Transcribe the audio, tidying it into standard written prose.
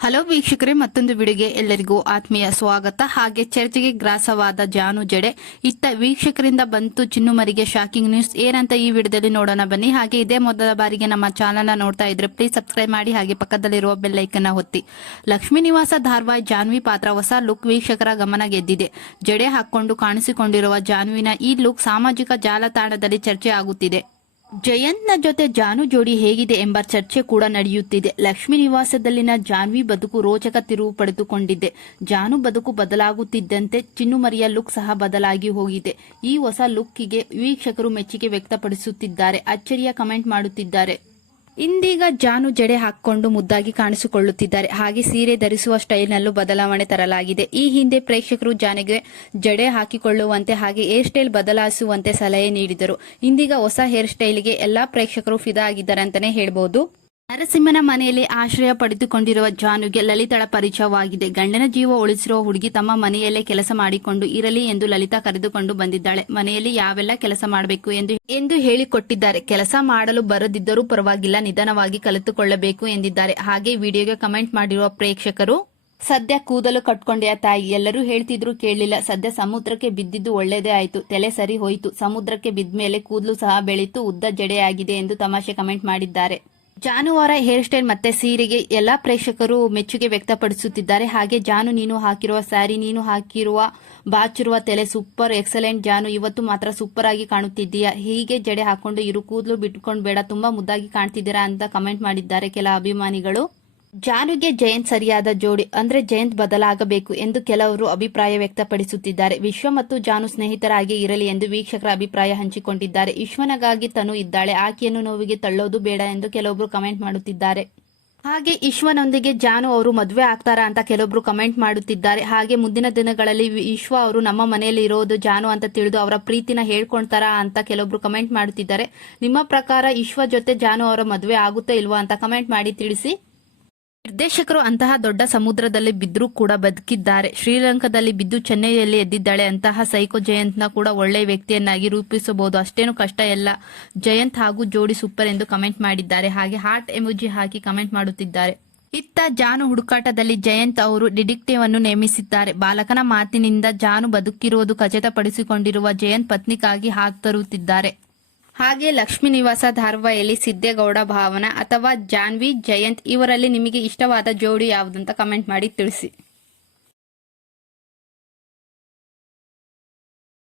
Hello ವೀಕ್ಷಕರೇ, ಮತ್ತೊಂದು ವಿಡಿಯೋಗೆ ಎಲ್ಲರಿಗೂ ಆತ್ಮೀಯ ಸ್ವಾಗತ. ಹಾಗೆ ಚರ್ಚೆಗೆ ಗ್ರಾಸವಾದ ಜಾನು ಜಡೆ ಇತ್ತ ವೀಕ್ಷಕರಿಂದ ಬಂತು ಚಿನ್ನುಮರಿಗೆ ಶಾಕಿಂಗ್ ನ್ಯೂಸ್. ಏನಂತ ಈ ವಿಡಿಯೋದಲ್ಲಿ ನೋಡೋಣ ಬನ್ನಿ. ಹಾಗೆ ಇದೇ ಮೊದಲ ಬಾರಿಗೆ ನಮ್ಮ ಚಾನಲ್ ನೋಡ್ತಾ ಇದ್ರೆ ಪ್ಲೀಸ್ ಸಬ್ಸ್ಕ್ರೈಬ್ ಮಾಡಿ, ಹಾಗೆ ಪಕ್ಕದಲ್ಲಿರುವ ಬೆಲ್ ಐಕನ್ ಒತ್ತಿ. ಲಕ್ಷ್ಮೀ ನಿವಾಸ ಧಾರಾವಾಹಿ ಜಾನ್ವಿ ಪಾತ್ರ ಹೊಸ ಲುಕ್ ವೀಕ್ಷಕರ ಗಮನ ಗೆದ್ದಿದೆ. ಜಡೆ ಹಾಕೊಂಡು ಕಾಣಿಸಿಕೊಂಡಿರುವ ಜಾನ್ವಿನ ಈ ಲುಕ್ ಸಾಮಾಜಿಕ ಜಾಲತಾಣದಲ್ಲಿ ಚರ್ಚೆ ಆಗುತ್ತಿದೆ. ಜಯಂತ್ನ ಜೊತೆ ಜಾನು ಜೋಡಿ ಹೇಗಿದೆ ಎಂಬ ಚರ್ಚೆ ಕೂಡ ನಡೆಯುತ್ತಿದೆ. ಲಕ್ಷ್ಮೀ ನಿವಾಸದಲ್ಲಿನ ಜಾನ್ವಿ ಬದುಕು ರೋಚಕ ತಿರುವು ಪಡೆದುಕೊಂಡಿದೆ. ಜಾನು ಬದುಕು ಬದಲಾಗುತ್ತಿದ್ದಂತೆ ಚಿನ್ನುಮರಿಯ ಲುಕ್ ಸಹ ಬದಲಾಗಿ ಹೋಗಿದೆ. ಈ ಹೊಸ ಲುಕ್ಕಿಗೆ ವೀಕ್ಷಕರು ಮೆಚ್ಚುಗೆ ವ್ಯಕ್ತಪಡಿಸುತ್ತಿದ್ದಾರೆ, ಅಚ್ಚರಿಯ ಕಮೆಂಟ್ ಮಾಡುತ್ತಿದ್ದಾರೆ. ಇಂದೀಗ ಜಾನು ಜಡೆ ಹಾಕಿಕೊಂಡು ಮುದ್ದಾಗಿ ಕಾಣಿಸಿಕೊಳ್ಳುತ್ತಿದ್ದಾರೆ. ಹಾಗೆ ಸೀರೆ ಧರಿಸುವ ಸ್ಟೈಲ್ನಲ್ಲೂ ಬದಲಾವಣೆ ತರಲಾಗಿದೆ. ಈ ಹಿಂದೆ ಪ್ರೇಕ್ಷಕರು ಜಾನಿಗೆ ಜಡೆ ಹಾಕಿಕೊಳ್ಳುವಂತೆ ಹಾಗೆ ಹೇರ್ ಸ್ಟೈಲ್ ಬದಲಾಯಿಸುವಂತೆ ಸಲಹೆ ನೀಡಿದರು. ಇಂದೀಗ ಹೊಸ ಹೇರ್ ಸ್ಟೈಲ್ಗೆ ಎಲ್ಲಾ ಪ್ರೇಕ್ಷಕರು ಫಿದಾ ಆಗಿದ್ದಾರೆ ಅಂತಾನೆ ಹೇಳ್ಬಹುದು. ನರಸಿಂಹನ ಮನೆಯಲ್ಲಿ ಆಶ್ರಯ ಪಡೆದುಕೊಂಡಿರುವ ಜಾನುಗೆ ಲಲಿತಳ ಪರಿಚಯವಾಗಿದೆ. ಗಂಡನ ಜೀವ ಉಳಿಸಿರುವ ಹುಡುಗಿ ತಮ್ಮ ಮನೆಯಲ್ಲೇ ಕೆಲಸ ಮಾಡಿಕೊಂಡು ಇರಲಿ ಎಂದು ಲಲಿತಾ ಕರೆದುಕೊಂಡು ಬಂದಿದ್ದಾಳೆ. ಮನೆಯಲ್ಲಿ ಯಾವೆಲ್ಲ ಕೆಲಸ ಮಾಡಬೇಕು ಎಂದು ಹೇಳಿಕೊಟ್ಟಿದ್ದಾರೆ. ಕೆಲಸ ಮಾಡಲು ಬರದಿದ್ದರೂ ಪರವಾಗಿಲ್ಲ, ನಿಧಾನವಾಗಿ ಕಲಿತುಕೊಳ್ಳಬೇಕು ಎಂದಿದ್ದಾರೆ. ಹಾಗೆ ವಿಡಿಯೋಗೆ ಕಮೆಂಟ್ ಮಾಡಿರುವ ಪ್ರೇಕ್ಷಕರು, ಸದ್ಯ ಕೂದಲು ಕಟ್ಕೊಂಡೆಯ ತಾಯಿ, ಎಲ್ಲರೂ ಹೇಳ್ತಿದ್ರು ಕೇಳಲಿಲ್ಲ. ಸದ್ಯ ಸಮುದ್ರಕ್ಕೆ ಬಿದ್ದಿದ್ದು ಒಳ್ಳೇದೇ ಆಯ್ತು, ತಲೆ ಸರಿ ಹೋಯ್ತು. ಸಮುದ್ರಕ್ಕೆ ಬಿದ್ದ ಮೇಲೆ ಕೂದಲು ಸಹ ಬೆಳೀತು, ಉದ್ದ ಜಡೆಯಾಗಿದೆ ಎಂದು ತಮಾಷೆ ಕಮೆಂಟ್ ಮಾಡಿದ್ದಾರೆ. ಜಾನುವಾರ ಹೇರ್ ಸ್ಟೈಲ್ ಮತ್ತೆ ಸೀರೆಗೆ ಎಲ್ಲಾ ಪ್ರೇಕ್ಷಕರು ಮೆಚ್ಚುಗೆ ವ್ಯಕ್ತಪಡಿಸುತ್ತಿದ್ದಾರೆ. ಹಾಗೆ ಜಾನು, ನೀನು ಹಾಕಿರುವ ಸ್ಯಾರಿ, ನೀನು ಹಾಕಿರುವ ಬಾಚಿರುವ ತಲೆ ಸೂಪರ್ ಎಕ್ಸಲೆಂಟ್ ಜಾನು, ಇವತ್ತು ಮಾತ್ರ ಸೂಪರ್ ಆಗಿ ಕಾಣುತ್ತಿದ್ದೀಯಾ. ಹೀಗೆ ಜಡೆ ಹಾಕೊಂಡು ಇರು, ಕೂದಲು ಬಿಟ್ಕೊಂಡು ಬೇಡ, ತುಂಬಾ ಮುದ್ದಾಗಿ ಕಾಣ್ತಿದ್ದೀರಾ ಅಂತ ಕಮೆಂಟ್ ಮಾಡಿದ್ದಾರೆ ಕೆಲ ಅಭಿಮಾನಿಗಳು. ಜಾನುಗೆ ಜಯಂತ್ ಸರಿಯಾದ ಜೋಡಿ, ಅಂದ್ರೆ ಜಯಂತ್ ಬದಲಾಗಬೇಕು ಎಂದು ಕೆಲವರು ಅಭಿಪ್ರಾಯ ವ್ಯಕ್ತಪಡಿಸುತ್ತಿದ್ದಾರೆ. ವಿಶ್ವ ಮತ್ತು ಜಾನು ಸ್ನೇಹಿತರಾಗಿ ಇರಲಿ ಎಂದು ವೀಕ್ಷಕರ ಅಭಿಪ್ರಾಯ ಹಂಚಿಕೊಂಡಿದ್ದಾರೆ. ವಿಶ್ವನಗಾಗಿ ತನು ಇದ್ದಾಳೆ, ಆಕೆಯನ್ನು ನೋವಿಗೆ ತಳ್ಳೋದು ಬೇಡ ಎಂದು ಕೆಲವೊಬ್ರು ಕಮೆಂಟ್ ಮಾಡುತ್ತಿದ್ದಾರೆ. ಹಾಗೆ ವಿಶ್ವನೊಂದಿಗೆ ಜಾನು ಅವರು ಮದುವೆ ಆಗ್ತಾರಾ ಅಂತ ಕೆಲವೊಬ್ರು ಕಮೆಂಟ್ ಮಾಡುತ್ತಿದ್ದಾರೆ. ಹಾಗೆ ಮುಂದಿನ ದಿನಗಳಲ್ಲಿ ವಿಶ್ವ ಅವರು ನಮ್ಮ ಮನೆಯಲ್ಲಿ ಇರೋದು ಜಾನು ಅಂತ ತಿಳಿದು ಅವರ ಪ್ರೀತಿನ ಹೇಳ್ಕೊಳ್ತಾರಾ ಅಂತ ಕೆಲವೊಬ್ರು ಕಮೆಂಟ್ ಮಾಡುತ್ತಿದ್ದಾರೆ. ನಿಮ್ಮ ಪ್ರಕಾರ ವಿಶ್ವ ಜೊತೆ ಜಾನು ಅವರ ಮದುವೆ ಆಗುತ್ತಾ ಇಲ್ವಾ ಅಂತ ಕಮೆಂಟ್ ಮಾಡಿ ತಿಳಿಸಿ. ನಿರ್ದೇಶಕರು ಅಂತಹ ದೊಡ್ಡ ಸಮುದ್ರದಲ್ಲಿ ಬಿದ್ದರೂ ಕೂಡ ಬದುಕಿದ್ದಾರೆ. ಶ್ರೀಲಂಕಾದಲ್ಲಿ ಬಿದ್ದು ಚೆನ್ನೈಯಲ್ಲಿ ಎದ್ದಿದ್ದಾಳೆ. ಅಂತಹ ಸೈಕೋ ಜಯಂತ್ನ ಕೂಡ ಒಳ್ಳೆಯ ವ್ಯಕ್ತಿಯನ್ನಾಗಿ ರೂಪಿಸಬಹುದು, ಅಷ್ಟೇನು ಕಷ್ಟ ಇಲ್ಲ. ಜಯಂತ್ ಹಾಗೂ ಜೋಡಿ ಸೂಪರ್ ಎಂದು ಕಮೆಂಟ್ ಮಾಡಿದ್ದಾರೆ. ಹಾಗೆ ಹಾರ್ಟ್ ಎಮೋಜಿ ಹಾಕಿ ಕಮೆಂಟ್ ಮಾಡುತ್ತಿದ್ದಾರೆ. ಇತ್ತ ಜಾನು ಹುಡುಕಾಟದಲ್ಲಿ ಜಯಂತ್ ಅವರು ಡಿಟೆಕ್ಟಿವ್ ಅನ್ನು ನೇಮಿಸಿದ್ದಾರೆ. ಬಾಲಕನ ಮಾತಿನಿಂದ ಜಾನು ಬದುಕಿರುವುದು ಖಚಿತಪಡಿಸಿಕೊಂಡಿರುವ ಜಯಂತ್ ಪತ್ನಿಗಾಗಿ ಹಾಕ್ತರುತ್ತಿದ್ದಾರೆ. ಹಾಗೆ ಲಕ್ಷ್ಮೀ ನಿವಾಸ ಧಾರಾವಾಹಿಯಲ್ಲಿ ಸಿದ್ದೇಗೌಡ, ಭಾವನಾ ಅಥವಾ ಜಾನ್ವಿ, ಜಯಂತ್ ಇವರಲ್ಲಿ ನಿಮಗೆ ಇಷ್ಟವಾದ ಜೋಡಿ ಯಾವುದಂತ ಕಮೆಂಟ್ ಮಾಡಿ ತಿಳಿಸಿ.